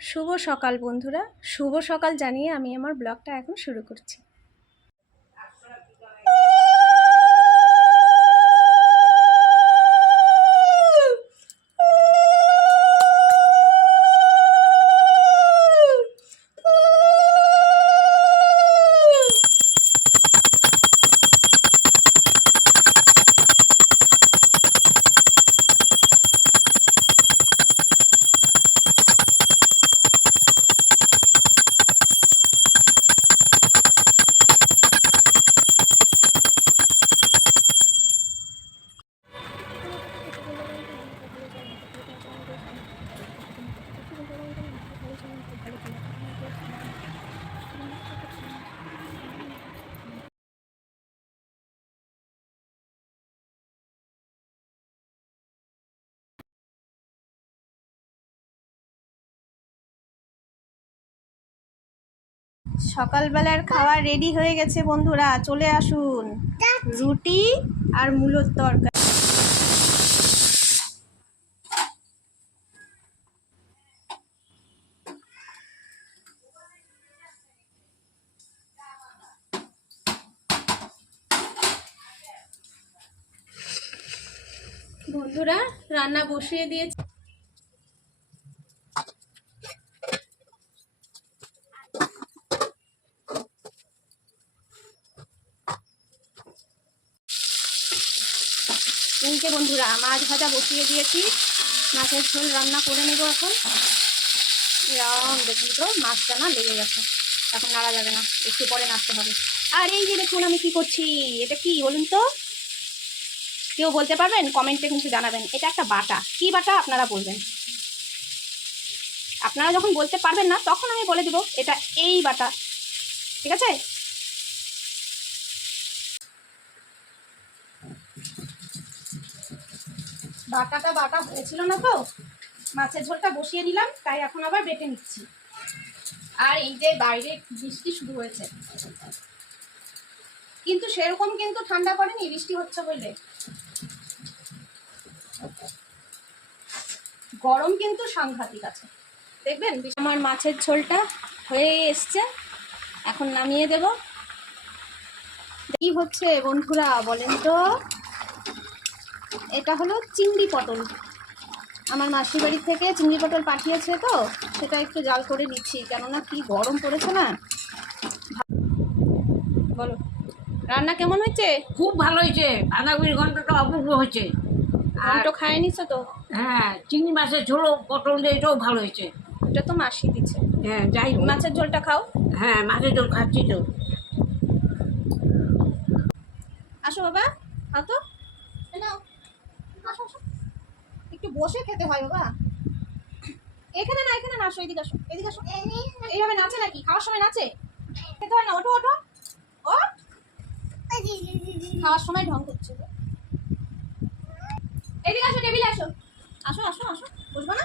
শুভ সকাল বন্ধুরা, শুভ সকাল জানিয়ে আমি আমার ব্লগটা এখন শুরু করছি। সকালবেলার খাওয়া রেডি হয়ে গেছে বন্ধুরা, চলে আসুন। রুটি আর মূলোর তরকারি। বন্ধুরা রান্না বসিয়ে দিয়েছি। এইকে বন্ধুরা মাছ ভাজা বসিয়ে দিয়েছি, মাছের ঝোল রান্না করে নেব এখন। এরকম দেখুন তো, মাছটা না লেগে গেছে, এখন নাড়া যাবে না, একটু পরে নাড়তে হবে। আর এই যে দেখুন আমি কি করছি, এটা কি বলুন তো, কেউ বলতে পারবেন? কমেন্টে কিন্তু জানাবেন। এটা একটা বাটা, কি বাটা আপনারা বলবেন। আপনারা যখন বলতে পারবেন না তখন আমি বলে দিব এটা এই বাটা, ঠিক আছে? বাটাটা বাটা হয়েছিল না তো, মাছের ঝোলটা বসিয়ে দিলাম, তাই এখন আবার বেটে নিচ্ছি। আর এই যে বাইরে বৃষ্টি শুরু হয়েছে, কিন্তু সেরকম কিন্তু ঠান্ডা পড়েনি, বৃষ্টি হচ্ছে বলে। গরম কিন্তু সাংঘাতিক আছে, দেখবেন। আমার মাছের ঝোলটা হয়ে এসছে, এখন নামিয়ে দেব। কি হচ্ছে বন্ধুরা বলেন তো? এটা হলো চিংড়ি পটল, আমার মাসির বাড়ি থেকে চিংড়ি পটল পাঠিয়েছে, তো সেটা একটু জাল করে নিচ্ছি, কেননা কি গরম পড়েছে না। বলো, রান্না কেমন হয়েছে? খুব ভালো হয়েছে, বাঁধাকপির ঘন্টটা অপূর্ব হয়েছে। আর তো খায় নিছো তো? হ্যাঁ, চিংড়ি মাছের ঝোলও পটল দিয়ে এটাও ভালো হয়েছে। এটা তো মাসি দিচ্ছে। হ্যাঁ, যাই হোক। মাছের ঝোলটা খাও। হ্যাঁ, মাছের ঝোল খাচ্ছি তো। আসো বাবা, খাও তো। নাও, আসো আসো, একটু বসে খেতে হয় বাবা। এখানে না, এখানে না, আসো, এদিকে আসো, এদিকে আসো। এইভাবে নাচে নাকি? খাওয়ার সময় নাচে? খেতে হয় না, ওঠো ওঠো। ও খাওয়ার সময় ঢং করছে। এদিকে আসো, টেবিলে আসো, আসো আসো আসো, বুঝবো না?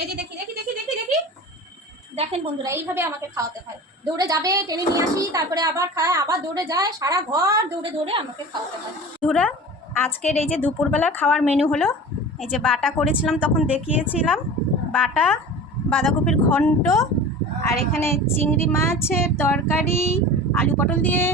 এই যে দেখি দেখি দেখি দেখি দেখি, দেখেন বন্ধুরা, এইভাবে আমাকে খাওয়াতে হয়। দৌড়ে যাবে, টেনে নিয়ে আসি, তারপরে আবার খায়, আবার দৌড়ে যায়, সারা ঘর দৌড়ে দৌড়ে আমাকে খাওয়াতে হয়। বন্ধুরা আজকের এই যে দুপুরবেলার খাওয়ার মেনু হলো, এই যে বাটা করেছিলাম তখন দেখিয়েছিলাম, বাটা, বাঁধাকপির ঘন্ট, আর এখানে চিংড়ি মাছের তরকারি, আলু পটল দিয়ে